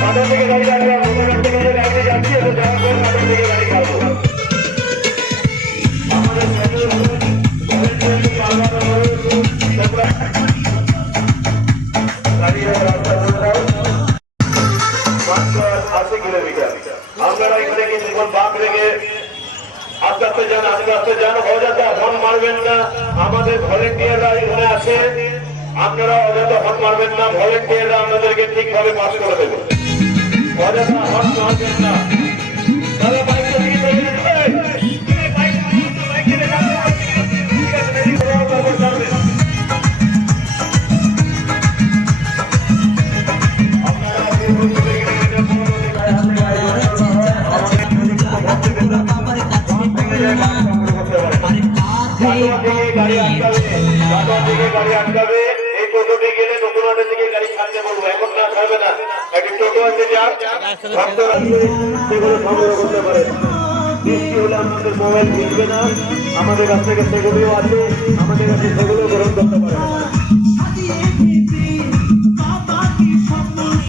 মাথা থেকে গাড়ি রাখলাম, মোটাঘাট থেকে যে গাড়ি যাচ্ছি এটা যাওয়ার পর মাথা থেকে গাড়ি কাটবো। আমাদের মাত্র 80 কিলোমিটার। আপনারা এখানে কিছুক্ষণ বাঁক রেখে আস্তে আস্তে যান, আস্তে আস্তে যান। অযথা হর্ন মারবেন না, আমাদের ভলেন্টিয়াররা এখানে আছে, আপনারা অযথা হর্ন মারবেন না, ভলেন্টিয়াররা আপনাদেরকে ঠিকভাবে পাস করে দেবে। অযথা হর্ন মারবেন না। তাহলে বাইকটা দিয়ে দেবেন। গাড়ি আটকাবে, এই টোটোটি গেলে নতুন হাটের দিকে গাড়ি ছাড়তে বলবো, এখন না ছাড়বে না। একটি টোটো আছে যাক সেগুলো সংগ্রহ করতে পারে। বৃষ্টি হলে আমাদের মোবাইল ভিজবে না, আমাদের কাছ থেকে সেগুলিও আছে, আমাদের কাছে সেগুলো গ্রহণ করতে পারে।